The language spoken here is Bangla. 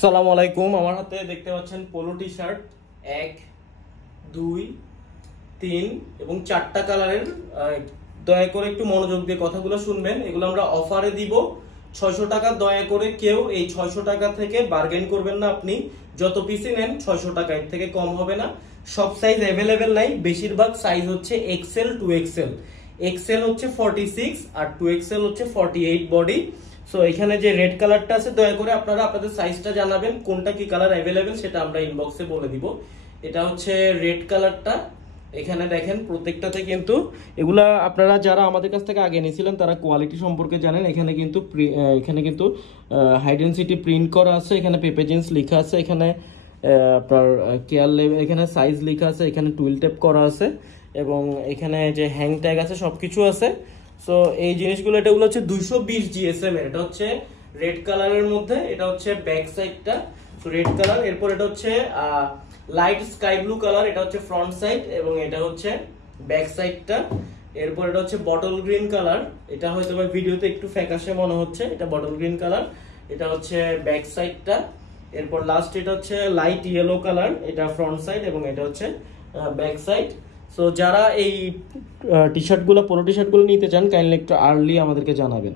সালাম আলাইকুম। আমার হাতে দেখতে পাচ্ছেন পোলো টি শার্ট 1, 2, 3 এবং 4টা কালারের। দয়া করে একটু মনোযোগ দিয়ে কথাগুলো শুনবেন। এগুলো আমরা অফারে দিব 600 টাকা। দয়া করে কেউ এই 600 টাকা থেকে বার্গেন করবেন না। আপনি যত পিসই নেন 600 টাকা, এর থেকে কম হবে না। সব সাইজ অ্যাভেলেবেল নাই, বেশিরভাগ সাইজ হচ্ছে এক্সেল, 2XL। এক্সেল হচ্ছে 46 আর 2XL হচ্ছে 48 বডি। সো এখানে যে রেড কালারটা আছে, দয়া করে আপনারা আপনাদের সাইজটা জানাবেন, কোনটা কি কালার অ্যাভেলেবেল সেটা আমরা ইনবক্সে বলে দিব। এটা হচ্ছে রেড কালারটা। এখানে দেখেন প্রত্যেকটাতে কিন্তু এগুলা আপনারা যারা আমাদের কাছ থেকে আগে নিয়েছিলেন তারা কোয়ালিটি সম্পর্কে জানেন। এখানে কিন্তু হাই ডেনসিটি প্রিন্ট করা আছে, এখানে পেপেজেন্স লেখা আছে, এখানে আপনার কেয়ার লেভেল, এখানে সাইজ লেখা আছে, এখানে টুইল টেপ করা আছে এবং এখানে যে হ্যাং ট্যাগ আছে সবকিছু আছে। সো এই জিনিসগুলো, এটাগুলো হচ্ছে 220 জিএসএম এর। এটা হচ্ছে রেড কালারের মধ্যে, এটা হচ্ছে ব্যাক সাইডটা। সো রেড কালার, এরপর এটা হচ্ছে লাইট স্কাই ব্লু কালার, এটা হচ্ছে ফ্রন্ট সাইড এবং এটা হচ্ছে ব্যাক সাইডটা। এরপর এটা হচ্ছে বটল গ্রিন কালার, এটা হয়তো বা ভিডিওতে একটু ফ্যাকাশে মনে হচ্ছে, এটা বটল গ্রিন কালার, এটা হচ্ছে ব্যাক সাইডটা। এরপর লাস্ট এটা হচ্ছে লাইট ইয়েলো কালার, এটা ফ্রন্ট সাইড এবং এটা হচ্ছে ব্যাক সাইড। সো যারা এই টি শার্টগুলো, পোলো টি শার্টগুলো নিতে চান, কাইন্ডলি একটু আর্লি আমাদেরকে জানাবেন।